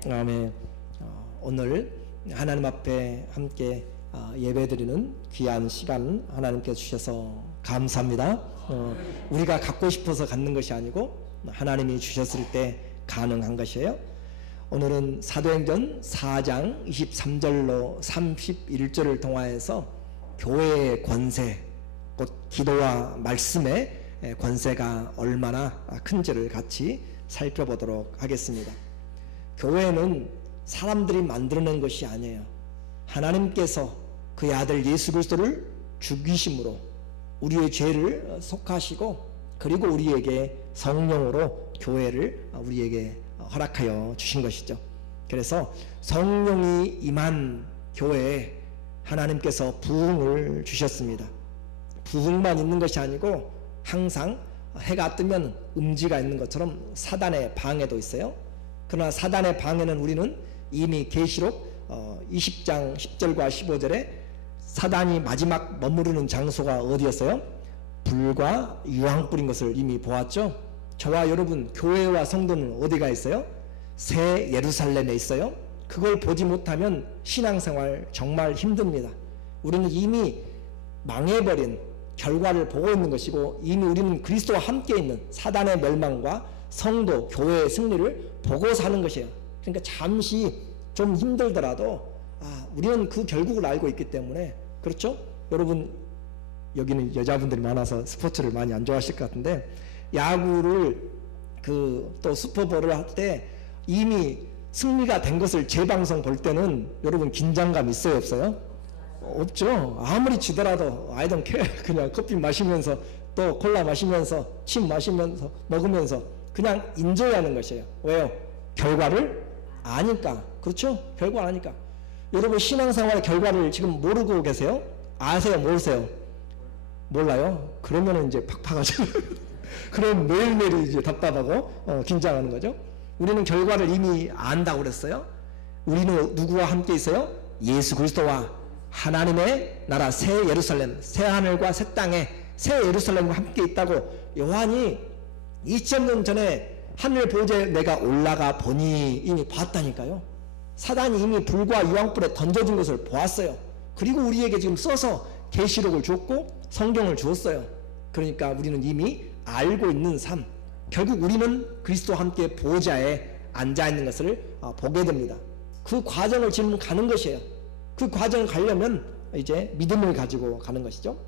다음에 오늘 하나님 앞에 함께 예배드리는 귀한 시간 하나님께 주셔서 감사합니다. 우리가 갖고 싶어서 갖는 것이 아니고 하나님이 주셨을 때 가능한 것이에요. 오늘은 사도행전 4장 23절로 31절을 통하여서 교회의 권세, 곧 기도와 말씀의 권세가 얼마나 큰지를 같이 살펴보도록 하겠습니다. 교회는 사람들이 만들어낸 것이 아니에요. 하나님께서 그의 아들 예수 그리스도를 죽이심으로 우리의 죄를 속하시고, 그리고 우리에게 성령으로 교회를 우리에게 허락하여 주신 것이죠. 그래서 성령이 임한 교회에 하나님께서 부흥을 주셨습니다. 부흥만 있는 것이 아니고 항상 해가 뜨면 음지가 있는 것처럼 사단의 방해도 있어요. 그러나 사단의 방해는 우리는 이미 계시록 20장 10절과 15절에 사단이 마지막 머무르는 장소가 어디였어요? 불과 유황 뿌린 것을 이미 보았죠. 저와 여러분 교회와 성도는 어디가 있어요? 새 예루살렘에 있어요. 그걸 보지 못하면 신앙생활 정말 힘듭니다. 우리는 이미 망해버린 결과를 보고 있는 것이고, 이미 우리는 그리스도와 함께 있는 사단의 멸망과 성도, 교회의 승리를 보고 사는 것이에요. 그러니까 잠시 좀 힘들더라도 우리는 그 결국을 알고 있기 때문에, 그렇죠? 여러분 여기는 여자분들이 많아서 스포츠를 많이 안 좋아하실 것 같은데, 야구를 또 슈퍼볼을 할 때 이미 승리가 된 것을 재방송 볼 때는 여러분 긴장감 있어요, 없어요? 없죠. 아무리 지더라도 I don't care. 그냥 커피 마시면서 또 콜라 마시면서 침 마시면서 먹으면서 그냥 인조하는 것이에요. 왜요? 결과를 아니까. 그렇죠? 결과 아니까. 여러분 신앙생활의 결과를 지금 모르고 계세요? 아세요? 모르세요? 몰라요? 그러면 이제 팍팍하죠. 그럼 매일매일 이제 답답하고 긴장하는 거죠. 우리는 결과를 이미 안다고 그랬어요. 우리는 누구와 함께 있어요? 예수 그리스도와 하나님의 나라 새 예루살렘, 새 하늘과 새 땅에 새 예루살렘과 함께 있다고 요한이 2000년 전에 하늘 보좌에 내가 올라가 보니 이미 봤다니까요. 사단이 이미 불과 유황불에 던져진 것을 보았어요. 그리고 우리에게 지금 써서 계시록을 줬고 성경을 주었어요. 그러니까 우리는 이미 알고 있는 삶, 결국 우리는 그리스도와 함께 보좌에 앉아있는 것을 보게 됩니다. 그 과정을 지금 가는 것이에요. 그 과정을 가려면 이제 믿음을 가지고 가는 것이죠.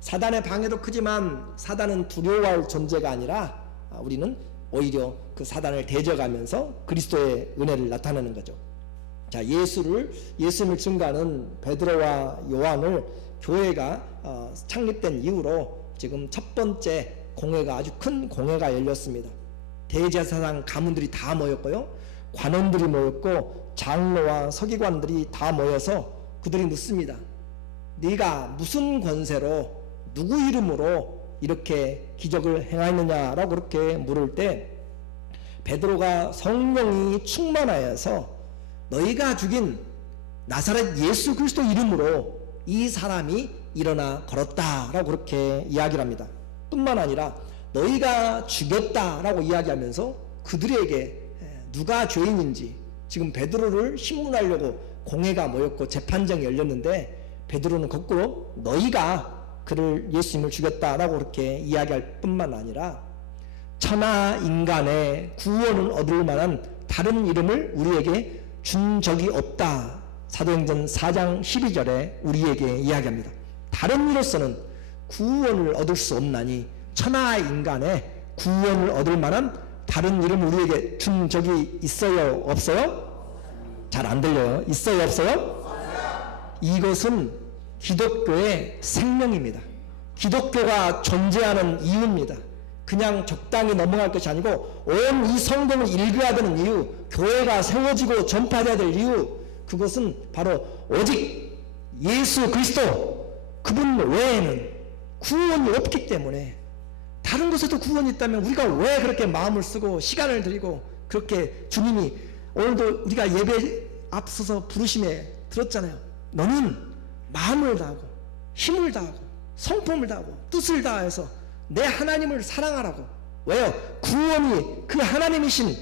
사단의 방해도 크지만 사단은 두려워할 존재가 아니라 우리는 오히려 그 사단을 대적하면서 그리스도의 은혜를 나타내는 거죠. 자, 예수님을 증거하는 베드로와 요한을 교회가 창립된 이후로 지금 첫 번째 공회가, 아주 큰 공회가 열렸습니다. 대제사장 가문들이 다 모였고요, 관원들이 모였고 장로와 서기관들이 다 모여서 그들이 묻습니다. 네가 무슨 권세로 누구 이름으로 이렇게 기적을 행하느냐라고 그렇게 물을 때, 베드로가 성령이 충만하여서 너희가 죽인 나사렛 예수 그리스도 이름으로 이 사람이 일어나 걸었다라고 그렇게 이야기를 합니다. 뿐만 아니라 너희가 죽였다라고 이야기하면서 그들에게 누가 죄인인지, 지금 베드로를 신문하려고 공회가 모였고 재판정이 열렸는데 베드로는 거꾸로 너희가 그를 예수님을 죽였다라고 그렇게 이야기할 뿐만 아니라 천하 인간의 구원을 얻을 만한 다른 이름을 우리에게 준 적이 없다. 사도행전 4장 12절에 우리에게 이야기합니다. 다른 이로서는 구원을 얻을 수 없나니 천하 인간의 구원을 얻을 만한 다른 이름을 우리에게 준 적이 있어요? 없어요? 잘 안 들려요. 있어요? 없어요? 이것은 기독교의 생명입니다. 기독교가 존재하는 이유입니다. 그냥 적당히 넘어갈 것이 아니고 온 이 성경을 읽어야 되는 이유, 교회가 세워지고 전파돼야 될 이유, 그것은 바로 오직 예수 그리스도, 그분 외에는 구원이 없기 때문에. 다른 곳에도 구원이 있다면 우리가 왜 그렇게 마음을 쓰고 시간을 들이고 그렇게, 주님이 오늘도 우리가 예배 앞서서 부르심에 들었잖아요. 너는 마음을 다하고 힘을 다하고 성품을 다하고 뜻을 다해서 내 하나님을 사랑하라고. 왜요? 구원이 그 하나님이신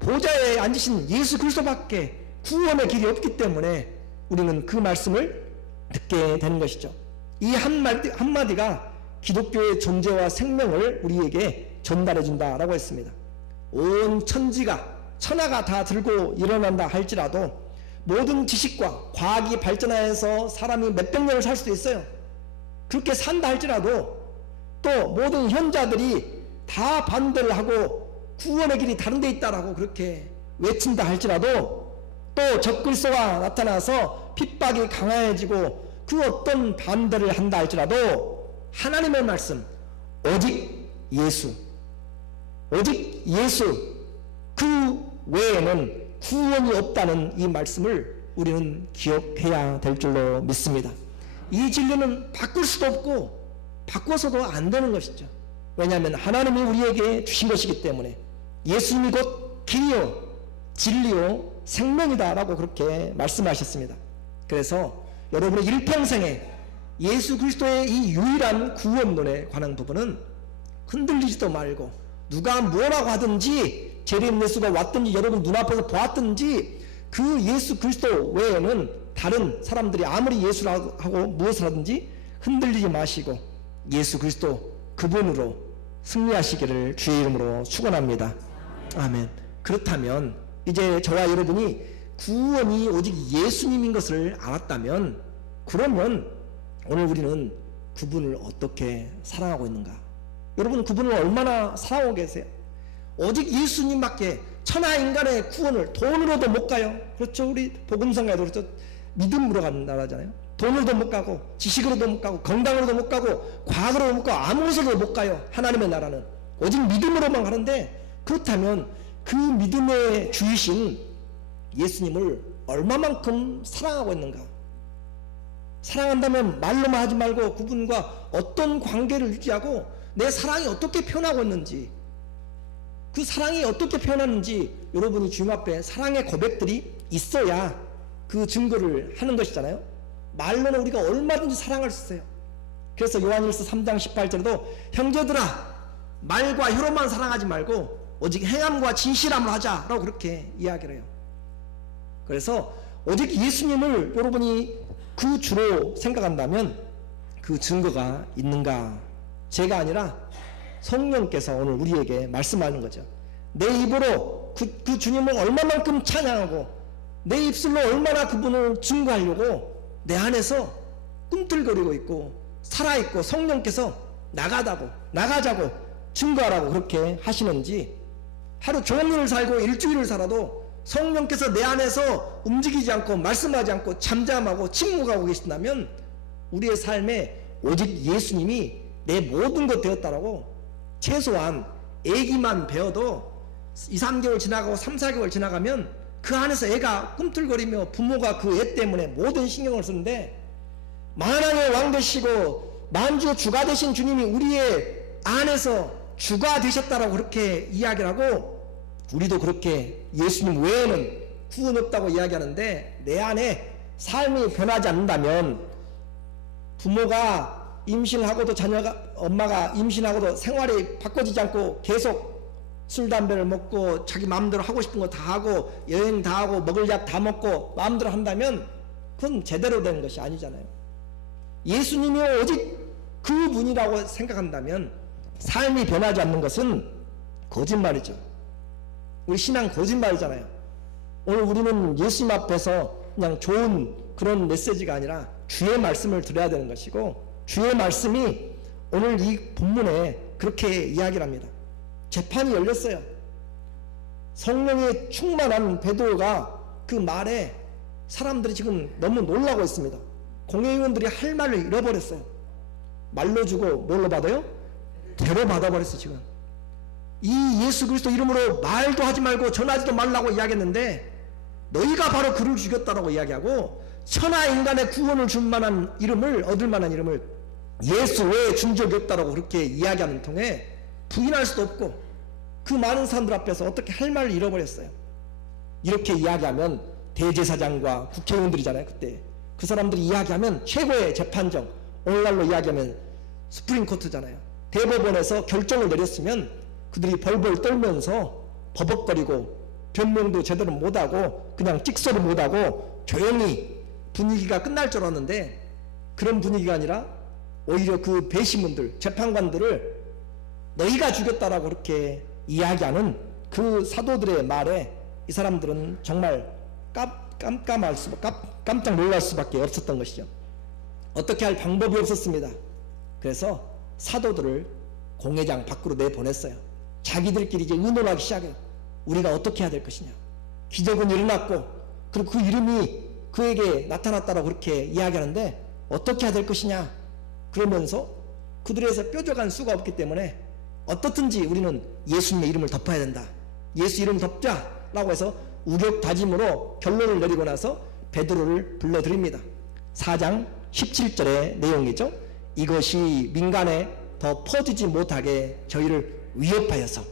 보좌에 앉으신 예수 그리스도밖에 구원의 길이 없기 때문에 우리는 그 말씀을 듣게 되는 것이죠. 이 한마디가 기독교의 존재와 생명을 우리에게 전달해 준다라고 했습니다. 온 천하가 다 들고 일어난다 할지라도 모든 지식과 과학이 발전하여서 사람이 몇백 년을 살 수도 있어요. 그렇게 산다 할지라도 또 모든 현자들이 다 반대를 하고 구원의 길이 다른 데 있다라고 그렇게 외친다 할지라도 또 적그리스도가 나타나서 핍박이 강해지고 그 어떤 반대를 한다 할지라도 하나님의 말씀 오직 예수 그 외에는 구원이 없다는 이 말씀을 우리는 기억해야 될 줄로 믿습니다. 이 진리는 바꿀 수도 없고 바꿔서도 안 되는 것이죠. 왜냐하면 하나님이 우리에게 주신 것이기 때문에 예수님이 곧 길이요 진리요 생명이다 라고 그렇게 말씀하셨습니다. 그래서 여러분의 일평생에 예수 그리스도의 이 유일한 구원론에 관한 부분은 흔들리지도 말고 누가 뭐라고 하든지 재림 예수가 왔든지 여러분 눈앞에서 보았든지 그 예수 그리스도 외에는 다른 사람들이 아무리 예수라고 하고 무엇을 하든지 흔들리지 마시고 예수 그리스도 그분으로 승리하시기를 주의 이름으로 축원합니다. 아멘. 그렇다면 이제 저와 여러분이 구원이 오직 예수님인 것을 알았다면 그러면 오늘 우리는 그분을 어떻게 사랑하고 있는가? 여러분 그분을 얼마나 사랑하고 계세요? 오직 예수님밖에 천하 인간의 구원을 돈으로도 못 가요. 그렇죠? 우리 복음성가도 그렇죠? 믿음으로 가는 나라잖아요. 돈으로도 못 가고 지식으로도 못 가고 건강으로도 못 가고 과학으로도 못 가고 아무 것으로도 못 가요. 하나님의 나라는 오직 믿음으로만 가는데 그렇다면 그 믿음의 주이신 예수님을 얼마만큼 사랑하고 있는가? 사랑한다면 말로만 하지 말고 그분과 어떤 관계를 유지하고 내 사랑이 어떻게 표현하고 있는지 그 사랑이 어떻게 표현하는지 여러분이 주님 앞에 사랑의 고백들이 있어야 그 증거를 하는 것이잖아요. 말로는 우리가 얼마든지 사랑할 수 있어요. 그래서 요한일서 3장 18절에도 형제들아 말과 혀로만 사랑하지 말고 오직 행함과 진실함으로 하자라고 그렇게 이야기를 해요. 그래서 오직 예수님을 여러분이 그 주로 생각한다면 그 증거가 있는가? 제가 아니라 성령께서 오늘 우리에게 말씀하는 거죠. 내 입으로 그 주님을 얼마만큼 찬양하고 내 입술로 얼마나 그분을 증거하려고 내 안에서 꿈틀거리고 있고 살아있고 성령께서 나가자고 증거하라고 그렇게 하시는지 하루 종일을 살고 일주일을 살아도 성령께서 내 안에서 움직이지 않고 말씀하지 않고 잠잠하고 침묵하고 계신다면 우리의 삶에 오직 예수님이 내 모든 것 되었다라고 최소한 애기만 배워도 2, 3개월 지나가고 3, 4개월 지나가면 그 안에서 애가 꿈틀거리며 부모가 그 애 때문에 모든 신경을 쓰는데 만왕의 왕 되시고 만주의 주가 되신 주님이 우리의 안에서 주가 되셨다라고 그렇게 이야기를 하고 우리도 그렇게 예수님 외에는 구원 없다고 이야기하는데 내 안에 삶이 변하지 않는다면 부모가 임신하고도 엄마가 임신하고도 생활이 바꿔지지 않고 계속 술 담배를 먹고 자기 마음대로 하고 싶은 거 다 하고 여행 다 하고 먹을 약 다 먹고 마음대로 한다면 그건 제대로 된 것이 아니잖아요. 예수님이 오직 그분이라고 생각한다면 삶이 변하지 않는 것은 거짓말이죠. 우리 신앙 거짓말이잖아요. 오늘 우리는 예수님 앞에서 그냥 좋은 그런 메시지가 아니라 주의 말씀을 들어야 되는 것이고 주의 말씀이 오늘 이 본문에 그렇게 이야기를 합니다. 재판이 열렸어요. 성령의 충만한 베드로가 그 말에 사람들이 지금 너무 놀라고 있습니다. 공회의원들이 할 말을 잃어버렸어요. 말로 주고 뭘로 받아요? 대로 받아버렸어. 지금 이 예수 그리스도 이름으로 말도 하지 말고 전하지도 말라고 이야기했는데 너희가 바로 그를 죽였다라고 이야기하고 천하 인간의 구원을 줄 만한 이름을 얻을 만한 이름을 예수 외에 준 적이 없다라고 그렇게 이야기하는 통에 부인할 수도 없고 그 많은 사람들 앞에서 어떻게 할 말을 잃어버렸어요. 이렇게 이야기하면 대제사장과 국회의원들이잖아요. 그때 그 사람들이 이야기하면 최고의 재판정, 오늘날로 이야기하면 스프링코트잖아요. 대법원에서 결정을 내렸으면 그들이 벌벌 떨면서 버벅거리고 변명도 제대로 못하고 그냥 찍소리 못하고 조용히 분위기가 끝날 줄 알았는데 그런 분위기가 아니라 오히려 그 배심원들, 재판관들을 너희가 죽였다라고 그렇게 이야기하는 그 사도들의 말에 이 사람들은 정말 깜짝 놀랄 수밖에 없었던 것이죠. 어떻게 할 방법이 없었습니다. 그래서 사도들을 공회장 밖으로 내보냈어요. 자기들끼리 이제 의논하기 시작해요. 우리가 어떻게 해야 될 것이냐. 기적은 일어났고 그리고 그 이름이 그에게 나타났다라고 그렇게 이야기하는데 어떻게 해야 될 것이냐. 그러면서 그들에서 뾰족한 수가 없기 때문에 어떻든지 우리는 예수님의 이름을 덮어야 된다. 예수 이름 덮자라고 해서 우격다짐으로 결론을 내리고 나서 베드로를 불러드립니다. 4장 17절의 내용이죠. 이것이 민간에 더 퍼지지 못하게 저희를 위협하여서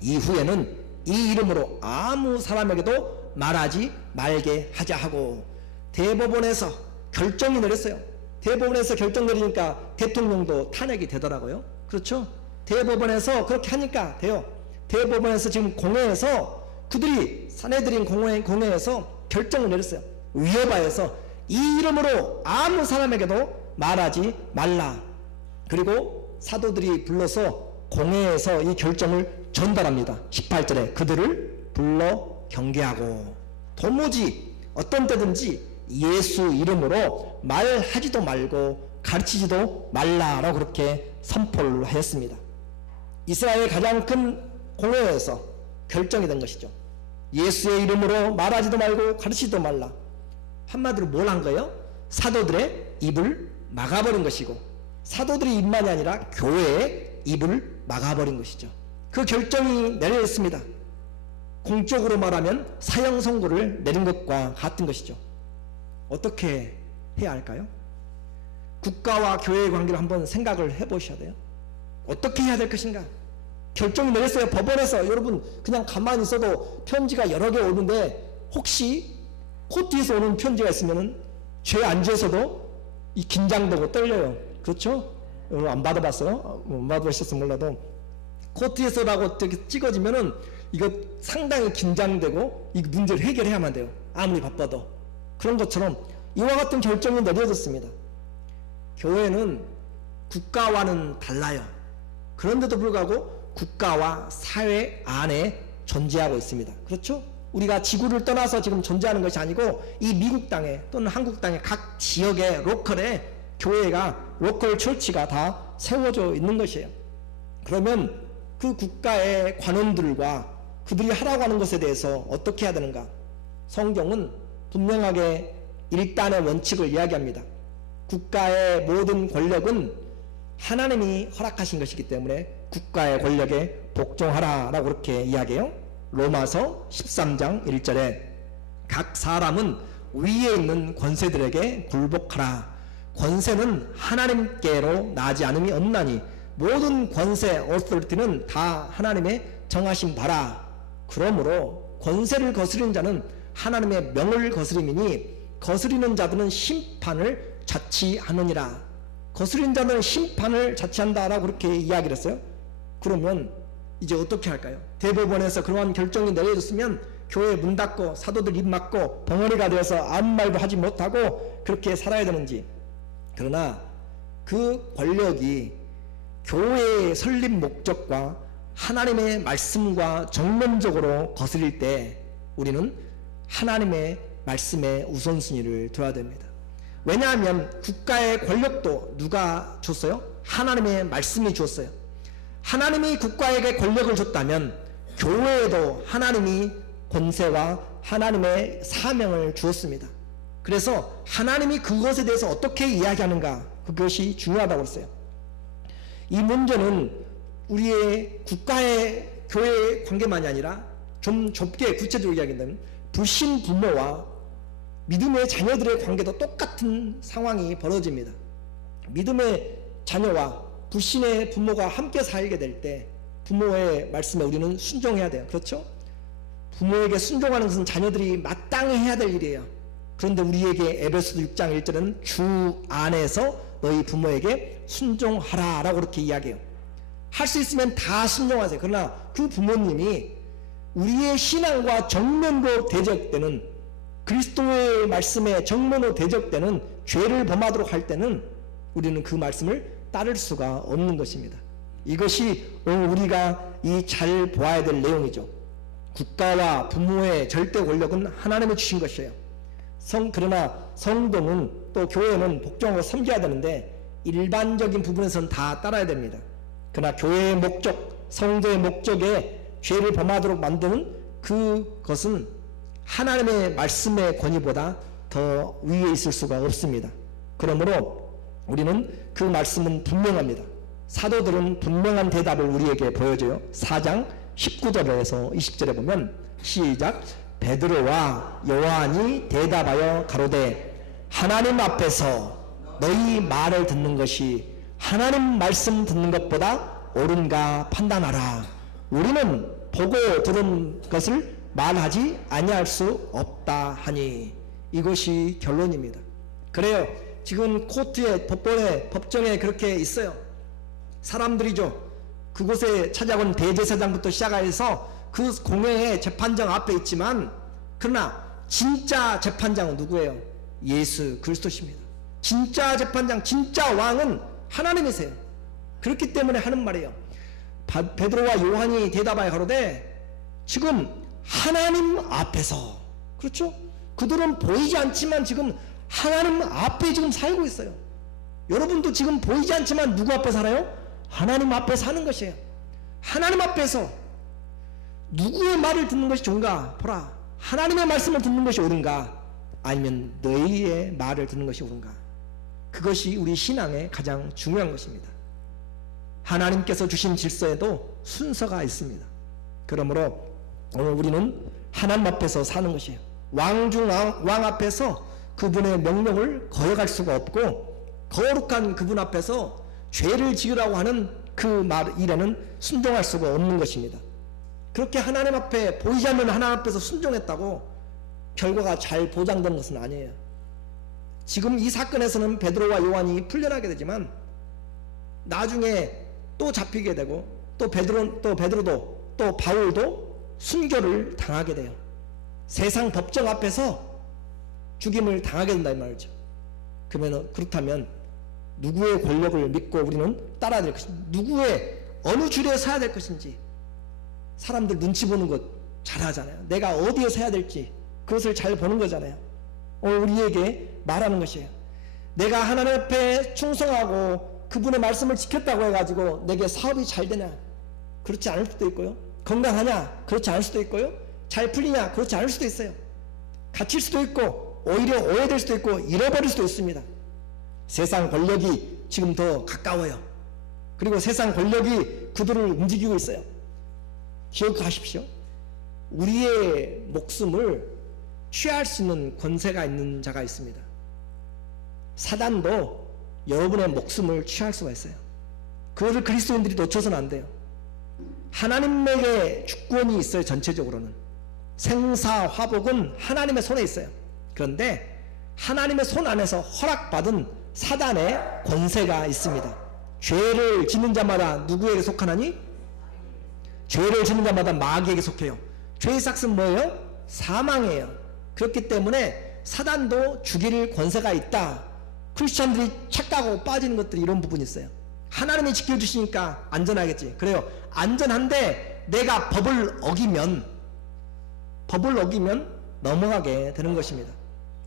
이후에는 이 이름으로 아무 사람에게도 말하지 말게 하자 하고 대법원에서 결정이 내렸어요. 대법원에서 결정 내리니까 대통령도 탄핵이 되더라고요. 그렇죠? 대법원에서 그렇게 하니까 돼요. 대법원에서 지금 공회에서 그들이 사내들인 공회에서 결정을 내렸어요. 위협하여서 이 이름으로 아무 사람에게도 말하지 말라. 그리고 사도들이 불러서 공회에서 이 결정을 전달합니다. 18절에 그들을 불러 경계하고 도무지 어떤 때든지 예수 이름으로 말하지도 말고 가르치지도 말라라고 그렇게 선포를 하였습니다. 이스라엘 가장 큰 공회에서 결정이 된 것이죠. 예수의 이름으로 말하지도 말고 가르치지도 말라. 한마디로 뭘 한 거예요? 사도들의 입을 막아버린 것이고 사도들의 입만이 아니라 교회의 입을 막아버린 것이죠. 그 결정이 내려졌습니다. 공적으로 말하면 사형 선고를 내린 것과 같은 것이죠. 어떻게 해야 할까요? 국가와 교회의 관계를 한번 생각을 해보셔야 돼요. 어떻게 해야 될 것인가? 결정이 내렸어요. 법원에서. 여러분 그냥 가만히 있어도 편지가 여러 개 오는데 혹시 코트에서 오는 편지가 있으면은 죄 안 지어서도 이 긴장되고 떨려요. 그렇죠? 안 받아봤어요? 안 받아보셨으면 몰라도 코트에서라고 찍어지면은 이거 상당히 긴장되고 이 문제를 해결해야만 돼요. 아무리 바빠도. 그런 것처럼 이와 같은 결정이 내려졌습니다. 교회는 국가와는 달라요. 그런데도 불구하고 국가와 사회 안에 존재하고 있습니다. 그렇죠? 우리가 지구를 떠나서 지금 존재하는 것이 아니고 이 미국 땅에 또는 한국 땅에 각 지역의 로컬에 교회가 로컬 처치가 다 세워져 있는 것이에요. 그러면 그 국가의 관원들과 그들이 하라고 하는 것에 대해서 어떻게 해야 되는가? 성경은 분명하게 일단의 원칙을 이야기합니다. 국가의 모든 권력은 하나님이 허락하신 것이기 때문에 국가의 권력에 복종하라 라고 그렇게 이야기해요. 로마서 13장 1절에 각 사람은 위에 있는 권세들에게 굴복하라. 권세는 하나님께로 나지 않음이 없나니 모든 권세 authority는 다 하나님의 정하신 바라. 그러므로 권세를 거스리는 자는 하나님의 명을 거스림이니 거스리는 자들은 심판을 자치하느니라. 거스리는 자들은 심판을 자치한다라고 그렇게 이야기를 했어요. 그러면 이제 어떻게 할까요? 대법원에서 그러한 결정이 내려졌으면 교회 문 닫고 사도들 입 막고 벙어리가 되어서 아무 말도 하지 못하고 그렇게 살아야 되는지. 그러나 그 권력이 교회의 설립 목적과 하나님의 말씀과 정면적으로 거스릴 때 우리는 하나님의 말씀에 우선순위를 둬야 됩니다. 왜냐하면 국가의 권력도 누가 줬어요? 하나님의 말씀이 줬어요. 하나님이 국가에게 권력을 줬다면 교회에도 하나님이 권세와 하나님의 사명을 주었습니다. 그래서 하나님이 그것에 대해서 어떻게 이야기하는가, 그것이 중요하다고 했어요. 이 문제는 우리의 국가의 교회의 관계만이 아니라 좀 좁게 구체적으로 이야기한다면 불신 부모와 믿음의 자녀들의 관계도 똑같은 상황이 벌어집니다. 믿음의 자녀와 불신의 부모가 함께 살게 될 때 부모의 말씀에 우리는 순종해야 돼요. 그렇죠? 부모에게 순종하는 것은 자녀들이 마땅히 해야 될 일이에요. 그런데 우리에게 에베소서 6장 1절은 주 안에서 너희 부모에게 순종하라 라고 그렇게 이야기해요. 할 수 있으면 다 순종하세요. 그러나 그 부모님이 우리의 신앙과 정면으로 대적되는, 그리스도의 말씀에 정면으로 대적되는 죄를 범하도록 할 때는 우리는 그 말씀을 따를 수가 없는 것입니다. 이것이 오늘 우리가 이 잘 보아야 될 내용이죠. 국가와 부모의 절대 권력은 하나님이 주신 것이에요. 그러나 성도는, 또 교회는 복종하고 섬겨야 되는데 일반적인 부분에서는 다 따라야 됩니다. 그러나 교회의 목적, 성도의 목적에 죄를 범하도록 만드는 그것은 하나님의 말씀의 권위보다 더 위에 있을 수가 없습니다. 그러므로 우리는 그 말씀은 분명합니다. 사도들은 분명한 대답을 우리에게 보여줘요. 4장 19절에서 20절에 보면 시작. 베드로와 요한이 대답하여 가로되 하나님 앞에서 너희 말을 듣는 것이 하나님 말씀 듣는 것보다 옳은가 판단하라. 우리는 보고 들은 것을 말하지 아니할 수 없다 하니. 이것이 결론입니다. 그래요. 지금 코트에, 법정에 그렇게 있어요. 사람들이죠. 그곳에 찾아온 대제사장부터 시작해서 그 공회의 재판장 앞에 있지만, 그러나 진짜 재판장은 누구예요? 예수 그리스도십니다. 진짜 재판장, 진짜 왕은 하나님이세요. 그렇기 때문에 하는 말이에요. 베드로와 요한이 대답하여 가로되 지금 하나님 앞에서, 그렇죠? 그들은 보이지 않지만 지금 하나님 앞에 지금 살고 있어요. 여러분도 지금 보이지 않지만 누구 앞에 살아요? 하나님 앞에 사는 것이에요. 하나님 앞에서 누구의 말을 듣는 것이 좋은가 보라. 하나님의 말씀을 듣는 것이 옳은가, 아니면 너희의 말을 듣는 것이 옳은가. 그것이 우리 신앙의 가장 중요한 것입니다. 하나님께서 주신 질서에도 순서가 있습니다. 그러므로 오늘 우리는 하나님 앞에서 사는 것이에요. 왕 중 왕 앞에서 그분의 명령을 거역할 수가 없고, 거룩한 그분 앞에서 죄를 지으라고 하는 그 일에는 순종할 수가 없는 것입니다. 그렇게 하나님 앞에, 보이지 않는 하나님 앞에서 순종했다고 결과가 잘 보장되는 것은 아니에요. 지금 이 사건에서는 베드로와 요한이 풀려나게 되지만 나중에 또 잡히게 되고, 또 베드로도 또 바울도 순교를 당하게 돼요. 세상 법정 앞에서 죽임을 당하게 된다 이 말이죠. 그렇다면 누구의 권력을 믿고 우리는 따라야 될 것인지, 누구의 어느 줄에 서야 될 것인지, 사람들 눈치 보는 것 잘하잖아요. 내가 어디에 서야 될지 그것을 잘 보는 거잖아요. 오늘 우리에게 말하는 것이에요. 내가 하나님 앞에 충성하고 그분의 말씀을 지켰다고 해가지고 내게 사업이 잘 되냐? 그렇지 않을 수도 있고요. 건강하냐? 그렇지 않을 수도 있고요. 잘 풀리냐? 그렇지 않을 수도 있어요. 갇힐 수도 있고, 오히려 오해될 수도 있고, 잃어버릴 수도 있습니다. 세상 권력이 지금 더 가까워요. 그리고 세상 권력이 그들을 움직이고 있어요. 기억하십시오. 우리의 목숨을 취할 수 있는 권세가 있는 자가 있습니다. 사단도 여러분의 목숨을 취할 수가 있어요. 그것을 그리스도인들이 놓쳐서는 안 돼요. 하나님에게 주권이 있어요. 전체적으로는 생사화복은 하나님의 손에 있어요. 그런데 하나님의 손 안에서 허락받은 사단의 권세가 있습니다. 죄를 짓는 자마다 누구에게 속하나니? 죄를 짓는 자마다 마귀에게 속해요. 죄의 삭은 뭐예요? 사망이에요. 그렇기 때문에 사단도 죽일 권세가 있다. 크리스찬들이 착각하고 빠지는 것들이 이런 부분이 있어요. 하나님이 지켜주시니까 안전하겠지. 그래요. 안전한데 내가 법을 어기면 넘어가게 되는 것입니다.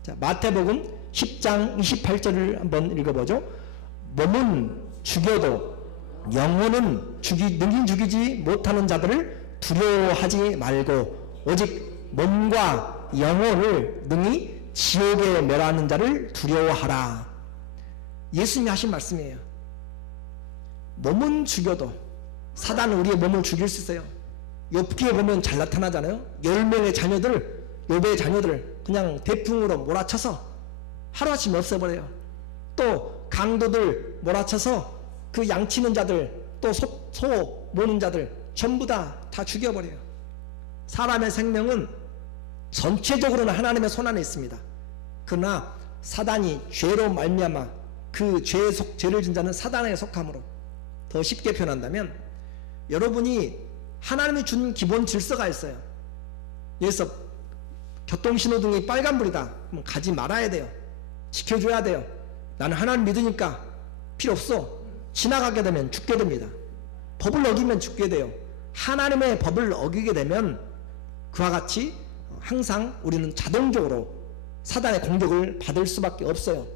자, 마태복음 10장 28절을 한번 읽어보죠. 몸은 죽여도 영혼은 능히 죽이지 못하는 자들을 두려워하지 말고 오직 몸과 영혼을 능히 지옥에 멸하는 자를 두려워하라. 예수님이 하신 말씀이에요. 몸은 죽여도, 사단은 우리의 몸을 죽일 수 있어요. 욥기에 보면 잘 나타나잖아요. 10명의 자녀들, 욥의 자녀들 그냥 대풍으로 몰아쳐서 하루아침에 없애버려요. 또 강도들 몰아쳐서 그 양치는 자들, 또 소 모는 자들 전부 다 죽여버려요. 사람의 생명은 전체적으로는 하나님의 손안에 있습니다. 그러나 사단이 죄로 말미암아 그 죄를 진 자는 사단에 속함으로, 더 쉽게 표현한다면 여러분이 하나님이 준 기본 질서가 있어요. 여기서 교통신호등이 빨간불이다. 그럼 가지 말아야 돼요. 지켜줘야 돼요. 나는 하나님 믿으니까 필요 없어. 지나가게 되면 죽게 됩니다. 법을 어기면 죽게 돼요. 하나님의 법을 어기게 되면 그와 같이 항상 우리는 자동적으로 사단의 공격을 받을 수밖에 없어요.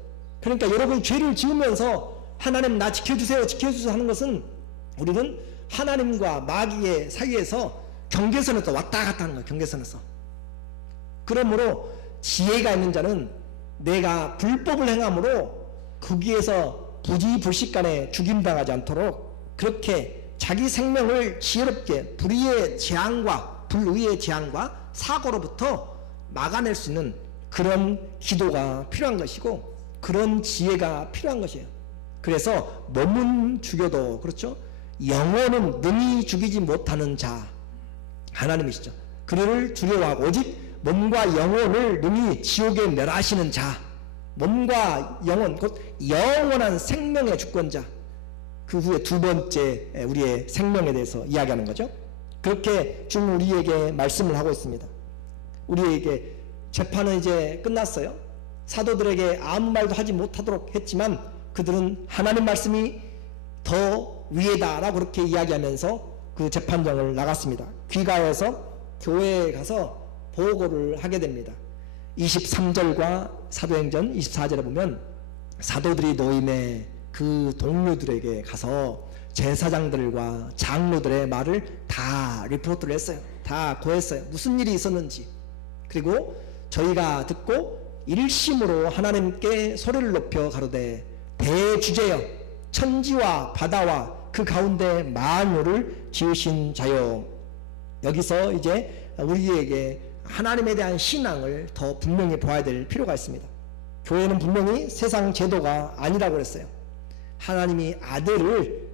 그러니까 여러분이 죄를 지으면서 하나님 나 지켜주세요 지켜주세요 하는 것은 우리는 하나님과 마귀의 사이에서 경계선에서 왔다 갔다 하는 거예요. 경계선에서. 그러므로 지혜가 있는 자는 내가 불법을 행함으로 거기에서 부지불식간에 죽임당하지 않도록 그렇게 자기 생명을 지혜롭게 불의의 재앙과 사고로부터 막아낼 수 있는 그런 기도가 필요한 것이고 그런 지혜가 필요한 것이에요. 그래서 몸은 죽여도 그렇죠. 영혼은 능히 죽이지 못하는 자 하나님이시죠. 그를 두려워하고 오직 몸과 영혼을 능히 지옥에 멸하시는 자, 몸과 영혼 곧 영원한 생명의 주권자. 그 후에 두 번째 우리의 생명에 대해서 이야기하는 거죠. 그렇게 좀 우리에게 말씀을 하고 있습니다. 우리에게 재판은 이제 끝났어요. 사도들에게 아무 말도 하지 못하도록 했지만 그들은 하나님 말씀이 더 위에다라고 그렇게 이야기하면서 그 재판장을 나갔습니다. 귀가해서 교회에 가서 보고를 하게 됩니다. 23절과 사도행전 24절에 보면 사도들이 노임에 그 동료들에게 가서 제사장들과 장로들의 말을 다 리포트를 했어요. 다 고했어요. 무슨 일이 있었는지. 그리고 저희가 듣고 일심으로 하나님께 소리를 높여 가로되 대주제여 천지와 바다와 그 가운데 만유를 지으신 자여. 여기서 이제 우리에게 하나님에 대한 신앙을 더 분명히 보아야 될 필요가 있습니다. 교회는 분명히 세상 제도가 아니라고 그랬어요. 하나님이 아들을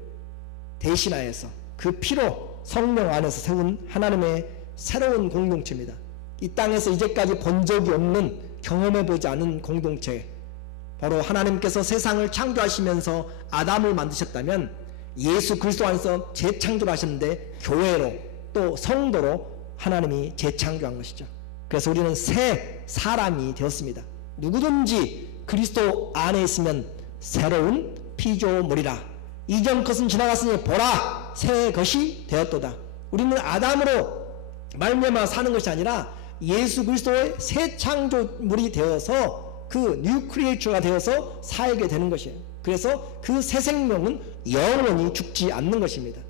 대신하여서 그 피로 성령 안에서 세운 하나님의 새로운 공동체입니다. 이 땅에서 이제까지 본 적이 없는 경험해보지 않은 공동체, 바로 하나님께서 세상을 창조하시면서 아담을 만드셨다면 예수 그리스도 안에서 재창조를 하셨는데 교회로 또 성도로 하나님이 재창조한 것이죠. 그래서 우리는 새 사람이 되었습니다. 누구든지 그리스도 안에 있으면 새로운 피조물이라. 이전 것은 지나갔으니 보라 새 것이 되었도다. 우리는 아담으로 말미암아 사는 것이 아니라 예수 그리스도의 새 창조물이 되어서 그 뉴 크리에이처가 되어서 살게 되는 것이에요. 그래서 그 새 생명은 영원히 죽지 않는 것입니다.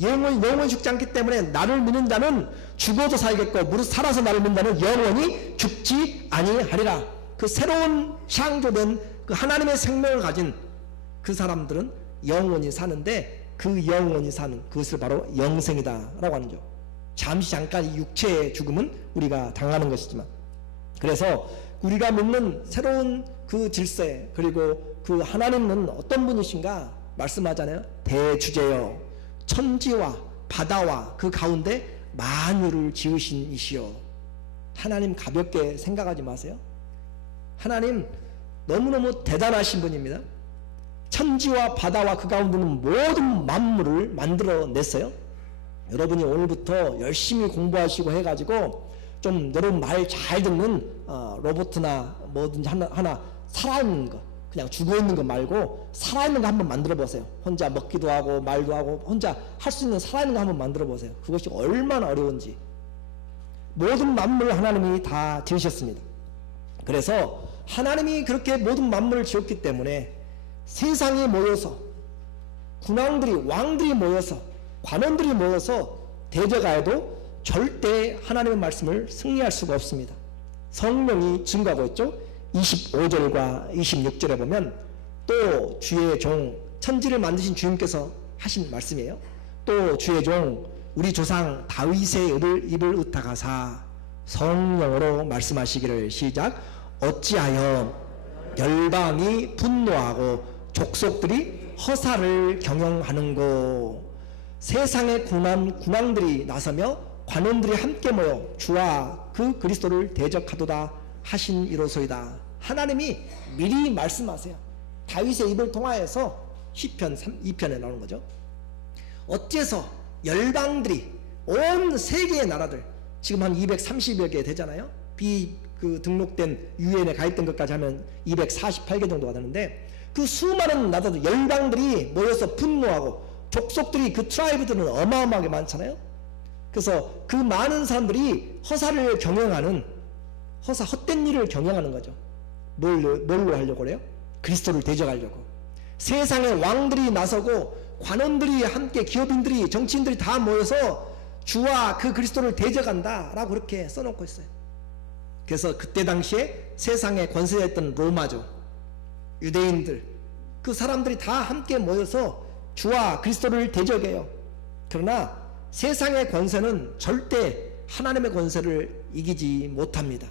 영원히 죽지 않기 때문에 나를 믿는 자는 죽어도 살겠고 무릇 살아서 나를 믿는 자는 영원히 죽지 아니하리라. 그 새로운 창조된 그 하나님의 생명을 가진 그 사람들은 영원히 사는데 그 영원히 사는 그것을 바로 영생이다 라고 하는 거죠. 잠깐 이 육체의 죽음은 우리가 당하는 것이지만, 그래서 우리가 믿는 새로운 그 질서 그리고 그 하나님은 어떤 분이신가 말씀하잖아요. 대주제여 천지와 바다와 그 가운데 만유를 지으신 이시여. 하나님 가볍게 생각하지 마세요. 하나님 너무너무 대단하신 분입니다. 천지와 바다와 그 가운데는 모든 만물을 만들어냈어요. 여러분이 오늘부터 열심히 공부하시고 해가지고 좀 여러분 말 잘 듣는 로봇이나 뭐든지 하나 살아있는 거, 그냥 죽어있는 거 말고 살아있는 거 한번 만들어 보세요. 혼자 먹기도 하고 말도 하고 혼자 할 수 있는 살아있는 거 한번 만들어 보세요. 그것이 얼마나 어려운지. 모든 만물을 하나님이 다 지으셨습니다. 그래서 하나님이 그렇게 모든 만물을 지었기 때문에 세상에 모여서 군왕들이 왕들이 모여서 관원들이 모여서 대적하여도 절대 하나님의 말씀을 승리할 수가 없습니다. 성령이 증거하고 있죠. 25절과 26절에 보면 또 주의 종 천지를 만드신 주님께서 하신 말씀이에요. 또 주의 종 우리 조상 다윗의 입을 의탁하사 성령으로 말씀하시기를 시작. 어찌하여 열방이 분노하고 족속들이 허사를 경영하는고. 세상의 군왕들이 나서며 관원들이 함께 모여 주와 그 그리스도를 대적하도다 하신 이로소이다. 하나님이 미리 말씀하세요. 다윗의 입을 통하여서 시편 2편에 나오는 거죠. 어째서 열방들이 온 세계의 나라들 지금 한 230여 개 되잖아요. 등록된 유엔에 가입된 것까지 하면 248개 정도가 되는데, 그 수많은 나라들 열강들이 모여서 분노하고, 족속들이, 그 트라이브들은 어마어마하게 많잖아요. 그래서 그 많은 사람들이 허사를 경영하는, 헛된 일을 경영하는 거죠. 뭘로 하려고 그래요? 그리스도를 대적하려고. 세상의 왕들이 나서고 관원들이 함께, 기업인들이, 정치인들이 다 모여서 주와 그 그리스도를 대적한다 라고 그렇게 써놓고 있어요. 그래서 그때 당시에 세상의 권세였던 로마죠, 유대인들, 그 사람들이 다 함께 모여서 주와 그리스도를 대적해요. 그러나 세상의 권세는 절대 하나님의 권세를 이기지 못합니다.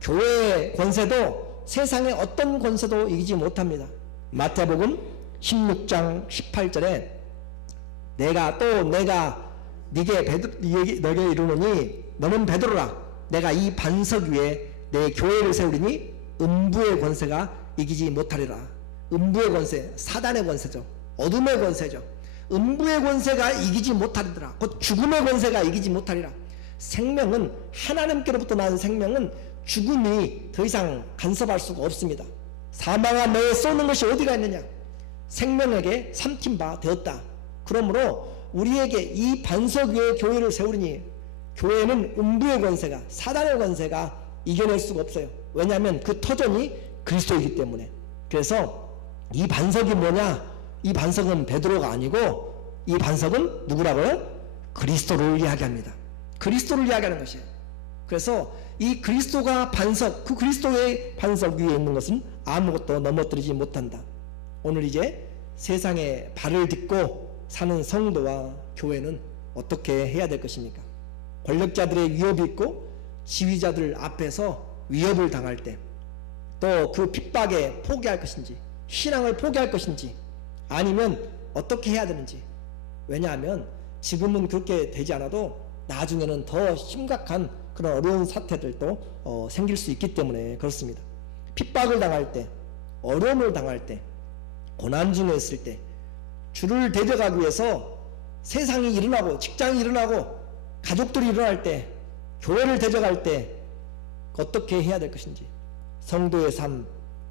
교회의 권세도 세상의 어떤 권세도 이기지 못합니다. 마태복음 16장 18절에 내가 너게 이르노니 너는 베드로라. 내가 이 반석 위에 내 교회를 세우리니 음부의 권세가 이기지 못하리라. 음부의 권세, 사단의 권세죠. 어둠의 권세죠. 음부의 권세가 이기지 못하리라. 곧 죽음의 권세가 이기지 못하리라. 생명은, 하나님께로부터 나온 생명은 죽음이 더 이상 간섭할 수가 없습니다. 사망아 너의 쏘는 것이 어디가 있느냐? 생명에게 삼킨 바 되었다. 그러므로 우리에게 이 반석 위에 교회를 세우리니, 교회는 음부의 권세가, 사단의 권세가 이겨낼 수가 없어요. 왜냐하면 그 터전이 그리스도이기 때문에. 그래서 이 반석이 뭐냐? 이 반석은 베드로가 아니고 이 반석은 누구라고요? 그리스도를 이야기합니다. 그리스도를 이야기하는 것이에요. 그래서 이 그리스도가 반석, 그 그리스도의 반석 위에 있는 것은 아무것도 넘어뜨리지 못한다. 오늘 이제 세상에 발을 딛고 사는 성도와 교회는 어떻게 해야 될 것입니까? 권력자들의 위협이 있고 지휘자들 앞에서 위협을 당할 때, 또 그 핍박에 포기할 것인지, 신앙을 포기할 것인지, 아니면 어떻게 해야 되는지. 왜냐하면 지금은 그렇게 되지 않아도 나중에는 더 심각한 그런 어려운 사태들도 생길 수 있기 때문에 그렇습니다. 핍박을 당할 때, 어려움을 당할 때, 고난 중에 있을 때, 주를 대적하기 위해서 세상이 일어나고, 직장이 일어나고, 가족들이 일어날 때, 교회를 대적할 때 어떻게 해야 될 것인지. 성도의 삶,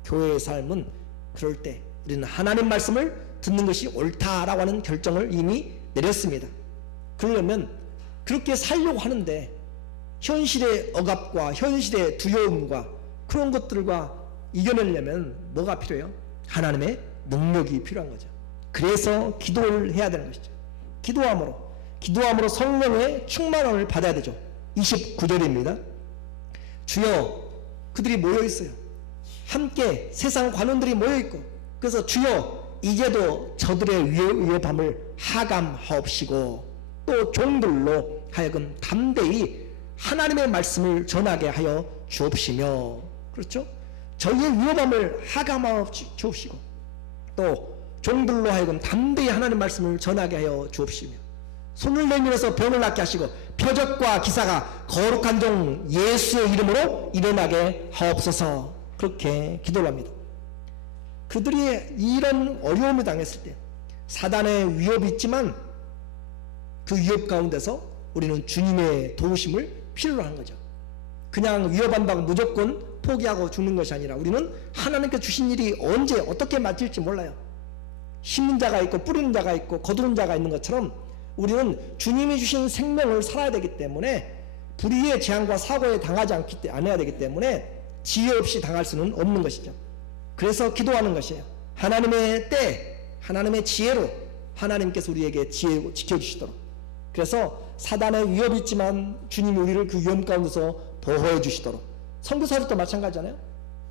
교회의 삶은 그럴 때 우리는 하나님 말씀을 듣는 것이 옳다라고 하는 결정을 이미 내렸습니다. 그러려면 그렇게 살려고 하는데 현실의 억압과 현실의 두려움과 그런 것들과 이겨내려면 뭐가 필요해요? 하나님의 능력이 필요한 거죠. 그래서 기도를 해야 되는 것이죠. 기도함으로 성령의 충만함을 받아야 되죠. 29절입니다. 주여, 그들이 모여있어요. 함께 세상 관원들이 모여있고, 그래서 주여 이제도 저들의 위협함을 하감하옵시고, 또 종들로 하여금 담대히 하나님의 말씀을 전하게 하여 주옵시며, 그렇죠? 저희의 위협함을 하감하여 주옵시고, 또 종들로 하여금 담대히 하나님의 말씀을 전하게 하여 주옵시며, 손을 내밀어서 병을 낫게 하시고 표적과 기사가 거룩한 종 예수의 이름으로 일어나게 하옵소서. 그렇게 기도를 합니다. 그들이 이런 어려움을 당했을 때 사단의 위협이 있지만 그 위협 가운데서 우리는 주님의 도우심을 필요로 하는 거죠. 그냥 위협한다고 무조건 포기하고 죽는 것이 아니라 우리는 하나님께 주신 일이 언제 어떻게 맞을지 몰라요. 심는 자가 있고 뿌리는 자가 있고 거두는 자가 있는 것처럼 우리는 주님이 주신 생명을 살아야 되기 때문에 불의의 재앙과 사고에 당하지 않아야 되기 때문에 지혜 없이 당할 수는 없는 것이죠. 그래서 기도하는 것이에요. 하나님의 때, 하나님의 지혜로 하나님께서 우리에게 지혜 지켜주시도록. 그래서 사단의 위협이 있지만 주님이 우리를 그 위험 가운데서 보호해 주시도록. 선교사들도 마찬가지잖아요.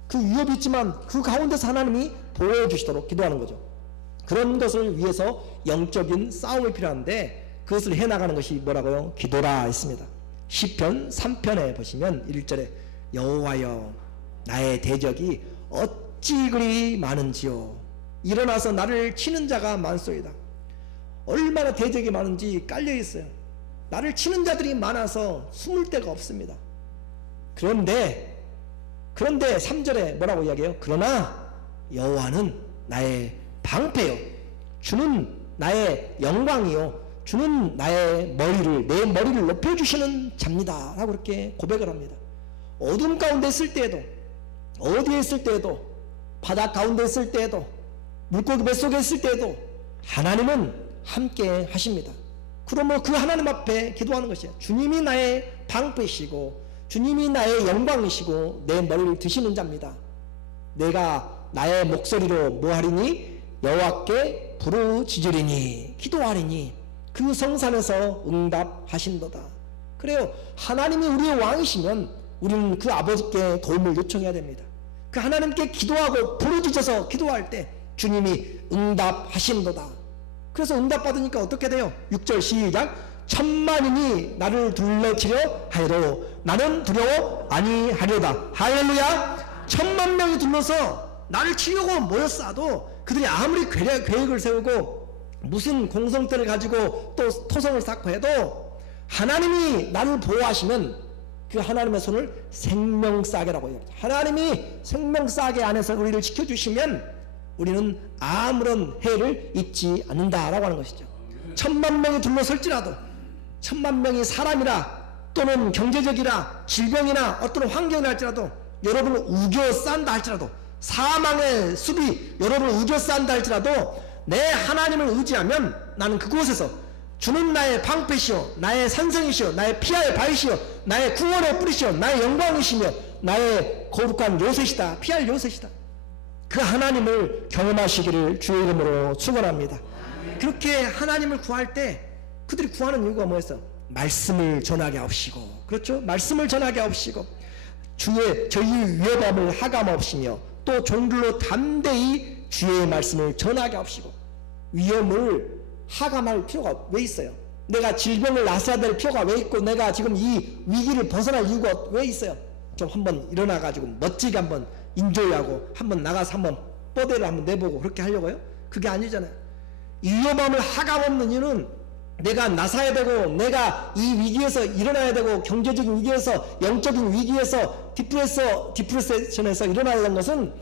그 위협이 있지만 그 가운데서 하나님이 보호해 주시도록 기도하는 거죠. 그런 것을 위해서 영적인 싸움이 필요한데 그것을 해나가는 것이 뭐라고요? 기도라 했습니다. 시편 3편에 보시면 1절에 여호와여 나의 대적이 어찌 그리 많은지요. 일어나서 나를 치는 자가 많소이다. 얼마나 대적이 많은지 깔려 있어요. 나를 치는 자들이 많아서 숨을 데가 없습니다. 그런데 3절에 뭐라고 이야기해요? 그러나 여호와는 나의 방패요, 주는 나의 영광이요, 주는 나의 머리를, 내 머리를 높여주시는 자입니다 라고 그렇게 고백을 합니다. 어둠 가운데 있을 때에도, 어디에 있을 때에도, 바다 가운데 있을 때에도, 물고기 뱃속에 있을 때에도 하나님은 함께 하십니다. 그러므로 그 하나님 앞에 기도하는 것이에요. 주님이 나의 방패시고 주님이 나의 영광이시고 내 머리를 드시는 자입니다. 내가 나의 목소리로 뭐하리니? 여호와께 부르짖으리니, 기도하리니 그 성산에서 응답하신도다. 그래요. 하나님이 우리의 왕이시면 우리는 그 아버지께 도움을 요청해야 됩니다. 그 하나님께 기도하고 부르짖어서 기도할 때 주님이 응답하신도다. 그래서 응답받으니까 어떻게 돼요? 6절 시작. 천만인이 나를 둘러치려 하여도 나는 두려워 아니하려다. 할렐루야. 10,000,000명이 둘러서 나를 치려고 모였어도 그들이 아무리 계획을 세우고 무슨 공성들을 가지고 또 토성을 쌓고 해도 하나님이 나를 보호하시면 그 하나님의 손을 생명싸개라고 해요. 하나님이 생명싸개 안에서 우리를 지켜주시면 우리는 아무런 해를 입지 않는다라고 하는 것이죠. 10,000,000명이 둘러설지라도 10,000,000명이 사람이라 또는 경제적이라 질병이나 어떤 환경이라 할지라도 여러분을 우겨싼다 할지라도 사망의 숲이 여러분을 우겨싼다 할지라도 내 하나님을 의지하면 나는 그곳에서 주는 나의 방패시오, 나의 산성이시오, 나의 피할 바위시오, 나의 구원의 뿌리시오, 나의 영광이시며 나의 거룩한 요새시다, 피할 요새시다. 그 하나님을 경험하시기를 주의 이름으로 축원합니다. 그렇게 하나님을 구할 때 그들이 구하는 이유가 뭐였어? 말씀을 전하게 하옵시고, 그렇죠? 말씀을 전하게 하옵시고 저희 위협함을 하감하옵시며 또 종들로 담대히 주의 말씀을 전하게 하옵시고. 위험을 하감할 필요가 왜 있어요? 내가 질병을 나서야 될 필요가 왜 있고 내가 지금 이 위기를 벗어날 이유가 왜 있어요? 좀 한번 일어나 가지고 멋지게 한번 인조이하고 한번 나가서 한번 뽀대를 한번 내보고 그렇게 하려고요? 그게 아니잖아요. 위험함을 하감없는 이유는 내가 나서야 되고 내가 이 위기에서 일어나야 되고 경제적인 위기에서 영적인 위기에서 디프레션에서 일어나야 되는 것은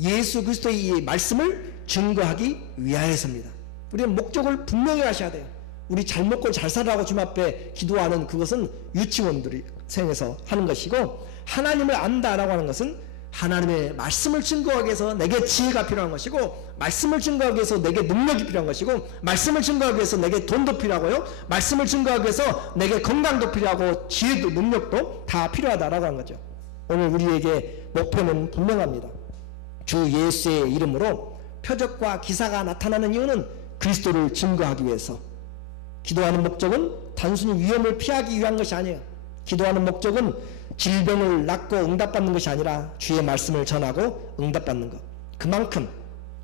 예수 그리스도의 이 말씀을 증거하기 위하여서입니다. 우리는 목적을 분명히 하셔야 돼요. 우리 잘 먹고 잘 살라고 주님 앞에 기도하는 그것은 유치원들이 생에서 하는 것이고, 하나님을 안다라고 하는 것은 하나님의 말씀을 증거하기 위해서 내게 지혜가 필요한 것이고, 말씀을 증거하기 위해서 내게 능력이 필요한 것이고, 말씀을 증거하기 위해서 내게 돈도 필요하고요, 말씀을 증거하기 위해서 내게 건강도 필요하고 지혜도 능력도 다 필요하다라고 하는 거죠. 오늘 우리에게 목표는 분명합니다. 주 예수의 이름으로 표적과 기사가 나타나는 이유는 그리스도를 증거하기 위해서. 기도하는 목적은 단순히 위험을 피하기 위한 것이 아니에요. 기도하는 목적은 질병을 낫고 응답받는 것이 아니라 주의 말씀을 전하고 응답받는 것. 그만큼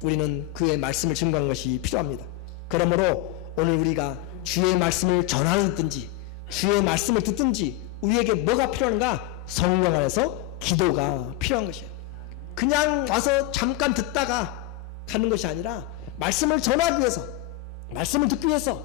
우리는 그의 말씀을 증거하는 것이 필요합니다. 그러므로 오늘 우리가 주의 말씀을 전하든지 주의 말씀을 듣든지 우리에게 뭐가 필요한가? 성령 안에서 기도가 필요한 것이에요. 그냥 와서 잠깐 듣다가 가는 것이 아니라 말씀을 전하기 위해서, 말씀을 듣기 위해서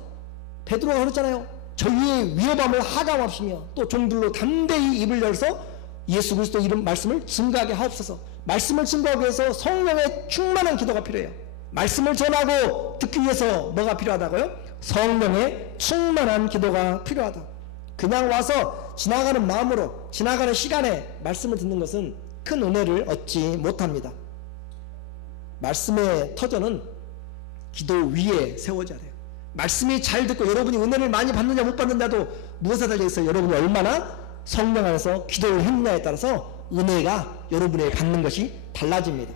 베드로가 그랬잖아요. 저희의 위협함을 하감하시며 또 종들로 담대히 입을 열어서 예수 그리스도 이름 말씀을 증거하게 하옵소서. 말씀을 증거하기 위해서 성령의 충만한 기도가 필요해요. 말씀을 전하고 듣기 위해서 뭐가 필요하다고요? 성령의 충만한 기도가 필요하다. 그냥 와서 지나가는 마음으로 지나가는 시간에 말씀을 듣는 것은 큰 은혜를 얻지 못합니다. 말씀의 터전은 기도 위에 세워져야 돼요. 말씀이 잘 듣고 여러분이 은혜를 많이 받느냐 못 받느냐도 무엇에 달려있어요? 여러분이 얼마나 성령 안에서 기도를 했느냐에 따라서 은혜가 여러분이 받는 것이 달라집니다.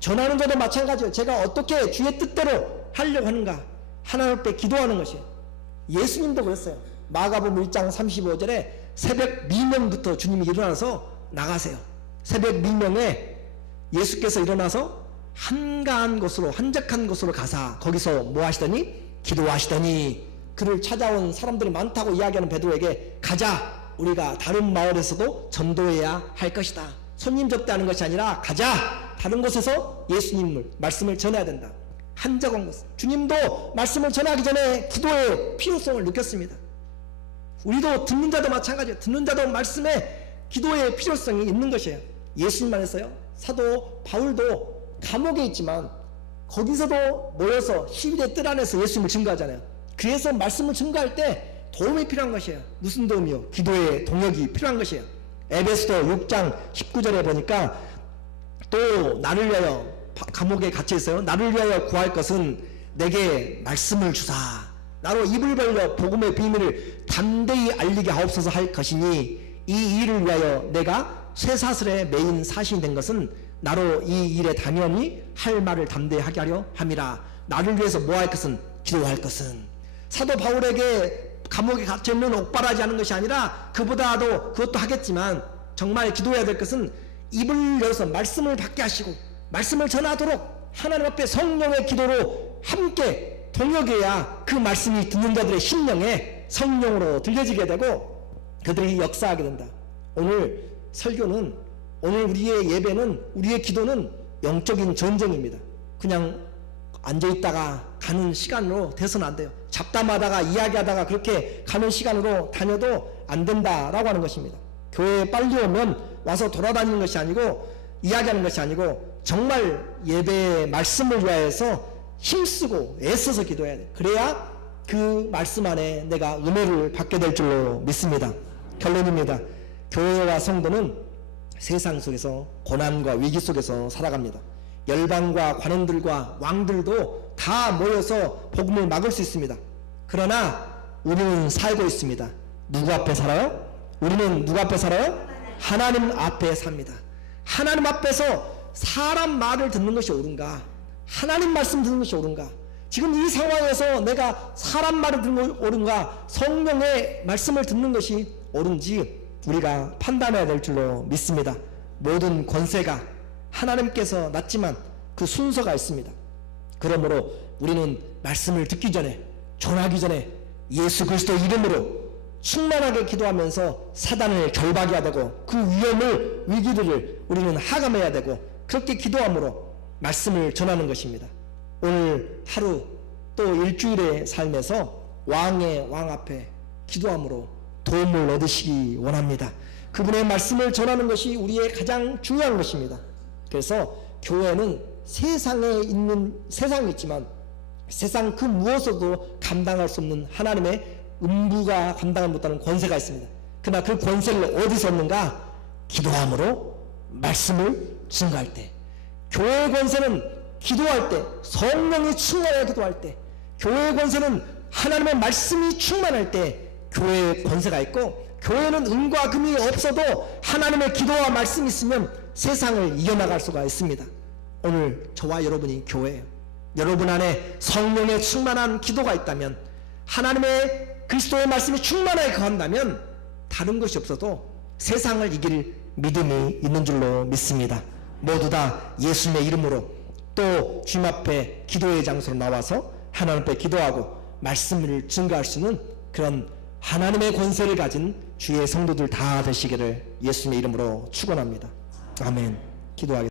전하는 자도 마찬가지예요. 제가 어떻게 주의 뜻대로 하려고 하는가, 하나님 앞에 기도하는 것이에요. 예수님도 그랬어요. 마가복음 1장 35절에 새벽 미명부터 주님이 일어나서 나가세요. 새벽 미명에 예수께서 일어나서 한가한 곳으로, 한적한 곳으로 가사 거기서 뭐 하시더니? 기도하시더니 그를 찾아온 사람들이 많다고 이야기하는 베드로에게 가자, 우리가 다른 마을에서도 전도해야 할 것이다. 손님 접대하는 것이 아니라 가자, 다른 곳에서 예수님을 말씀을 전해야 된다. 한적한 곳. 주님도 말씀을 전하기 전에 기도의 필요성을 느꼈습니다. 우리도 듣는 자도 마찬가지예요. 듣는 자도 말씀에 기도의 필요성이 있는 것이에요. 예수님만 했어요. 사도 바울도 감옥에 있지만 거기서도 모여서 시위대 뜰 안에서 예수님을 증거하잖아요. 그래서 말씀을 증거할 때 도움이 필요한 것이에요. 무슨 도움이요? 기도의 동역이 필요한 것이에요. 에베소서 6장 19절에 보니까 또 나를 위하여, 감옥에 갇혀 있어요. 나를 위하여 구할 것은 내게 말씀을 주사 나로 입을 벌려 복음의 비밀을 담대히 알리게 하옵소서 할 것이니 이 일을 위하여 내가 쇠사슬에 매인 사신이 된 것은 나로 이 일에 당연히 할 말을 담대히 하게 하려 함이라. 나를 위해서 뭐 할 것은 기도할 것은. 사도 바울에게 감옥에 갇혀있는 옥발하지 않은 것이 아니라 그보다도 그것도 하겠지만 정말 기도해야 될 것은 입을 열어서 말씀을 받게 하시고 말씀을 전하도록 하나님 앞에 성령의 기도로 함께 동역해야 그 말씀이 듣는 자들의 심령에 성령으로 들려지게 되고 그들이 역사하게 된다. 오늘 설교는, 오늘 우리의 예배는, 우리의 기도는 영적인 전쟁입니다. 그냥 앉아있다가 가는 시간으로 돼서는 안 돼요. 잡담하다가 이야기하다가 그렇게 가는 시간으로 다녀도 안 된다라고 하는 것입니다. 교회에 빨리 오면 와서 돌아다니는 것이 아니고 이야기하는 것이 아니고 정말 예배의 말씀을 위하여서 힘쓰고 애써서 기도해야 돼요. 그래야 그 말씀 안에 내가 은혜를 받게 될 줄로 믿습니다. 결론입니다. 교회와 성도는 세상 속에서 고난과 위기 속에서 살아갑니다. 열방과 관원들과 왕들도 다 모여서 복음을 막을 수 있습니다. 그러나 우리는 살고 있습니다. 누구 앞에 살아요? 우리는 누구 앞에 살아요? 하나님 앞에 삽니다. 하나님 앞에서 사람 말을 듣는 것이 옳은가? 하나님 말씀 듣는 것이 옳은가? 지금 이 상황에서 내가 사람 말을 듣는 것이 옳은가? 성령의 말씀을 듣는 것이 옳은지 우리가 판단해야 될 줄로 믿습니다. 모든 권세가 하나님께서 놨지만 그 순서가 있습니다. 그러므로 우리는 말씀을 듣기 전에, 전하기 전에 예수 그리스도 이름으로 충만하게 기도하면서 사단을 결박해야 되고 그 위험을, 위기들을 우리는 하감해야 되고 그렇게 기도함으로 말씀을 전하는 것입니다. 오늘 하루 또 일주일의 삶에서 왕의 왕 앞에 기도함으로 도움을 얻으시기 원합니다. 그분의 말씀을 전하는 것이 우리의 가장 중요한 것입니다. 그래서 교회는 세상에 있지만 세상 그 무엇으로도 감당할 수 없는 하나님의 음부가 감당을 못하는 권세가 있습니다. 그러나 그 권세를 어디서 얻는가? 기도함으로 말씀을 증거할 때. 교회의 권세는 기도할 때, 성령이 충만하게 기도할 때, 교회의 권세는 하나님의 말씀이 충만할 때 교회의 권세가 있고, 교회는 은과 금이 없어도 하나님의 기도와 말씀이 있으면 세상을 이겨나갈 수가 있습니다. 오늘 저와 여러분이 교회예요. 여러분 안에 성령의 충만한 기도가 있다면, 하나님의 그리스도의 말씀이 충만하게 거한다면 다른 것이 없어도 세상을 이길 믿음이 있는 줄로 믿습니다. 모두 다 예수님의 이름으로 또 주님 앞에 기도의 장소로 나와서 하나님 앞에 기도하고 말씀을 증거할 수 있는 그런 하나님의 권세를 가진 주의 성도들 다 되시기를 예수님의 이름으로 축원합니다. 아멘. 기도하겠습니다.